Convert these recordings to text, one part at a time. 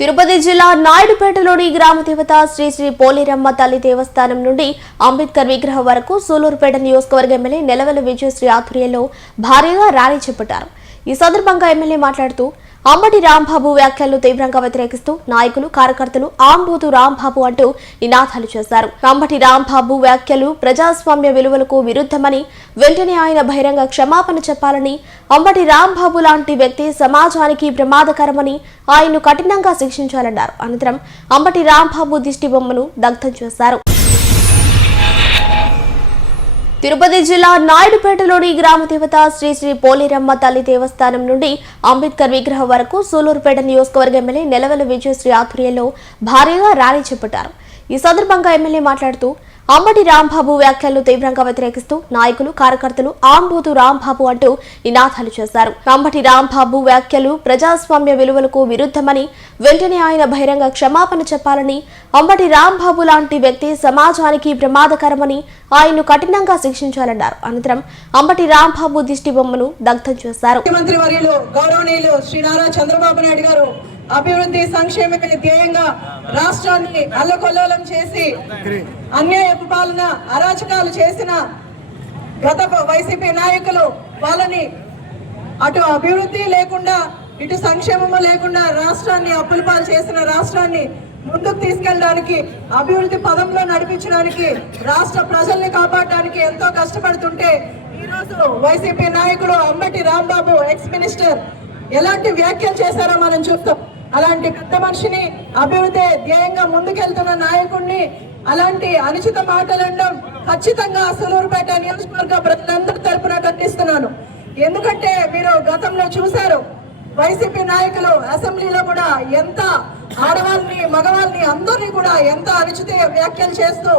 తిరుపతి జిల్లా నాయుడుపేటలోని గ్రామ దేవత శ్రీ శ్రీ పోలేరమ్మ తల్లి దేవస్థానం నుండి అంబేద్కర్ విగ్రహం వరకు సూలూరుపేట నియోజకవర్గ ఎమ్మెల్యే నెలవెల విజయశ్రీ ఆధ్వర్యంలో భారీగా ర్యాలీ చేపట్టారు. ఈ సందర్భంగా ఎమ్మెల్యే మాట్లాడుతూ అంబటి రాంబాబు వ్యాఖ్యలను తీవ్రంగా వ్యతిరేకిస్తూ నాయకులు కార్యకర్తలు ఆంబోతు రాంబాబు అంటూ నినాదాలు చేశారు. అంబటి రాంబాబు వ్యాఖ్యలు ప్రజాస్వామ్య విలువలకు విరుద్ధమని, వెంటనే ఆయన బహిరంగ క్షమాపణ చెప్పాలని, అంబటి రాంబాబు లాంటి వ్యక్తి సమాజానికి ప్రమాదకరమని ఆయన్ను కఠినంగా శిక్షించాలన్నారు. అనంతరం అంబటి రాంబాబు దిష్టి బొమ్మను దగ్ధం చేశారు. తిరుపతి జిల్లా నాయుడుపేటలోని గ్రామ దేవత శ్రీ శ్రీ పోలేరమ్మ తల్లి దేవస్థానం నుండి అంబేద్కర్ విగ్రహం వరకు సూలూరుపేట నియోజకవర్గ ఎమ్మెల్యే నెలవెల విజయశ్రీ ఆధ్వర్యంలో భారీగా ర్యాలీ చేపట్టారు. ఈ సందర్భంగా ఎమ్మెల్యే మాట్లాడుతూ అంబటి రాంబాబు వ్యాఖ్యలను తీవ్రంగా వ్యతిరేకిస్తూ నాయకులు కార్యకర్తలు ఆంబోతు రాంబాబు అంటూ నినాదాలు చేశారు. అంబటి రాంబాబు వ్యాఖ్యలు ప్రజాస్వామ్య విలువలకు విరుద్ధమని, వెంటనే ఆయన బహిరంగ క్షమాపణ చెప్పాలని, అంబటి రాంబాబు లాంటి వ్యక్తి సమాజానికి ప్రమాదకరమని ఆయన్ను కఠినంగా శిక్షించాలన్నారు. అనంతరం అంబటి రాంబాబు దిష్టి బొమ్మను దగ్ధం చేశారు. ముఖ్యమంత్రి వర్యులు గౌరవనీయులు శ్రీ నారా చంద్రబాబు నాయుడు గారు అభివృద్ధి సంక్షేమమే ధ్యేయంగా రాష్ట్రాన్ని అల్లకొల్లోలం చేసి అన్యాయపు పాలన అరాచకాలు చేసిన గత వైసీపీ నాయకులు వాళ్ళని అటు అభివృద్ధి లేకుండా ఇటు సంక్షేమము లేకుండా రాష్ట్రాన్ని అప్పుల పాలు చేసిన రాష్ట్రాన్ని ముందుకు తీసుకెళ్ళడానికి, అభివృద్ధి పదంలో నడిపించడానికి, రాష్ట్ర ప్రజల్ని కాపాడడానికి ఎంతో కష్టపడుతుంటే ఈరోజు వైసీపీ నాయకుడు అంబటి రాంబాబు ఎక్స్ మినిస్టర్ ఎలాంటి వ్యాఖ్యలు చేశారో మనం చూస్తాం. అలాంటి పెద్ద మనిషిని, అభివృద్ధి ధ్యేయంగా ముందుకెళ్తున్న నాయకుడిని అలాంటి అనుచిత మాటలనడం ఖచ్చితంగా సూలూరుపేట నియోజకవర్గ ప్రజలందరి తరపున ఖండిస్తున్నాను. ఎందుకంటే మీరు గతంలో చూశారు, వైసీపీ నాయకులు అసెంబ్లీలో కూడా ఎంత ఆడవాళ్ళని మగవాళ్ళని అందరినీ కూడా ఎంత అనుచిత వ్యాఖ్యలు చేస్తూ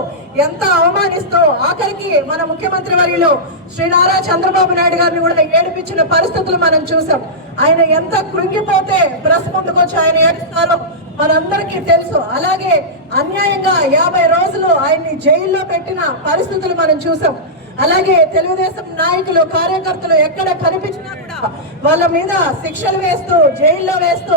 ఎంత అవమానిస్తూ ఆఖరికి మన ముఖ్యమంత్రి వర్యులు శ్రీ నారా చంద్రబాబు నాయుడు గారిని కూడా ఏడిపించిన పరిస్థితులు మనం చూసాం. ఆయన ఎంత కృంగిపోతే ప్రెస్ ముందుకు వచ్చి ఆయన ఏడుస్తారో మనందరికీ తెలుసు. అలాగే అన్యాయంగా 50 రోజులు ఆయన్ని జైల్లో పెట్టిన పరిస్థితులు మనం చూసాం. అలాగే తెలుగుదేశం నాయకులు కార్యకర్తలు ఎక్కడ కనిపించినా కూడా వాళ్ళ మీద శిక్షలు వేస్తూ జైల్లో వేస్తూ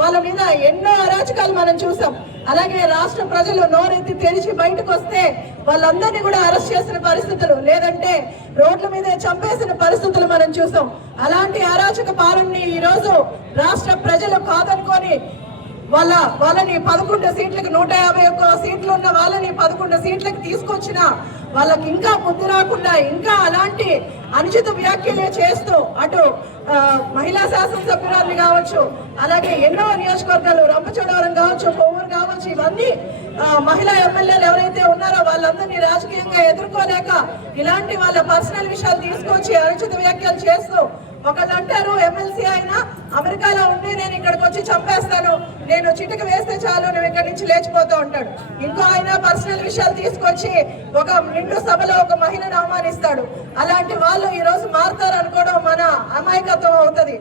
వాళ్ళ మీద ఎన్నో అరాచకాలు మనం చూసాం. అలాగే రాష్ట్ర ప్రజలు నోరెత్తి తెరిచి బయటకు వస్తే వాళ్ళందరినీ కూడా అరెస్ట్ చేసిన పరిస్థితులు, లేదంటే రోడ్ల మీదే చంపేసిన పరిస్థితులు మనం చూసాం. అలాంటి అరాచక పాలనని ఈరోజు రాష్ట్ర ప్రజలు కాదనుకొని వాళ్ళని 11 సీట్లకు 151 సీట్లు ఉన్న వాళ్ళని 11 సీట్లకు తీసుకొచ్చిన వాళ్ళకి ఇంకా బుద్ధి రాకుండా ఇంకా అలాంటి అనుచిత వ్యాఖ్యలే చేస్తూ అటు మహిళా శాసనసభ్యురాలు కావచ్చు, అలాగే ఎన్నో నియోజకవర్గాలు రంపచోడవరం కావచ్చు, కొవ్వూరు కావచ్చు, ఇవన్నీ మహిళా ఎమ్మెల్యేలు ఎవరైతే ఉన్నారో వాళ్ళందరినీ రాజకీయంగా ఎదుర్కోలేక ఇలాంటి వాళ్ళ పర్సనల్ విషయాలు తీసుకొచ్చి అనుచిత వ్యాఖ్యలు చేస్తూ ఒకళ్ళు అంటారు ఎమ్మెల్సీ అయినా అమెరికాలో ఉండి నేను ఇక్కడికి వచ్చి చంపేస్తాను, నేను చిటిక వేస్తే చాలు నువ్వు ఇక్కడి నుంచి లేచిపోతూ ఉంటాడు. ఇంకో ఆయన పర్సనల్ విషయాలు తీసుకొచ్చి ఒక నిండు సభలో ఒక మహిళను అవమానిస్తాడు. అలాంటి వాళ్ళు ఈ రోజు మారుతారు అనుకోవడం మన అమాయకత్వం అవుతుంది.